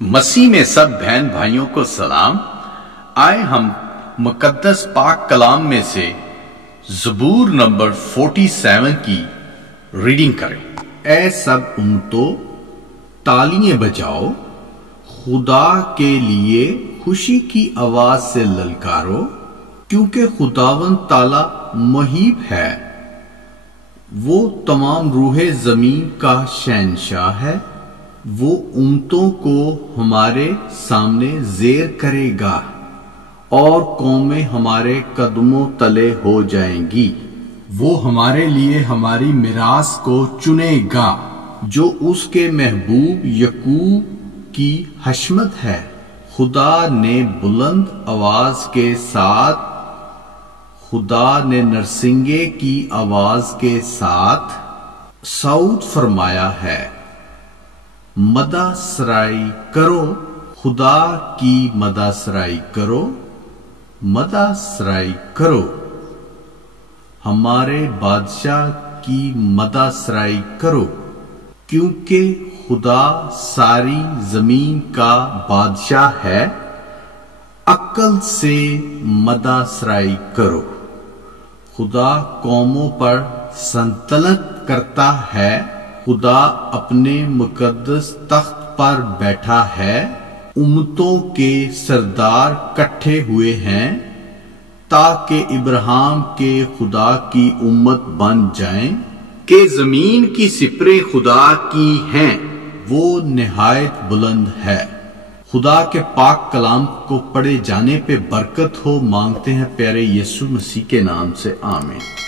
مسیح میں سب بہن بھائیوں کو سلام۔ آئے ہم مقدس پاک کلام میں سے زبور نمبر 47 کی ریڈنگ کریں۔ اے سب امتوں تالیاں بجاؤ، خدا کے لیے خوشی کی آواز سے للکارو، کیونکہ خداوند تعالی مہیب ہے، وہ تمام روح زمین کا شہنشاہ ہے، وہ امتوں کو ہمارے سامنے زیر کرے گا اور قومیں ہمارے قدموں تلے ہو جائیں گی۔ وہ ہمارے لیے ہماری میراث کو چنے گا، جو اس کے محبوب یعقوب کی حشمت ہے۔ خدا نے بلند آواز کے ساتھ، خدا نے نرسنگے کی آواز کے ساتھ صعود فرمایا ہے۔ مدح سرائی کرو، خدا کی مدح سرائی کرو، مدح سرائی کرو، ہمارے بادشاہ کی مدح سرائی کرو، کیونکہ خدا ساری زمین کا بادشاہ ہے۔ عقل سے مدح سرائی کرو، خدا قوموں پر سلطنت کرتا ہے، خدا اپنے مقدس تخت پر بیٹھا ہے۔ امتوں کے سردار کٹھے ہوئے ہیں تاکہ ابراہیم کے خدا کی امت بن جائیں، کہ زمین کی سپریں خدا کی ہیں، وہ نہایت بلند ہے۔ خدا کے پاک کلام کو پڑھے جانے پہ برکت ہو، مانگتے ہیں پیارے یسوع مسیح کے نام سے، آمین۔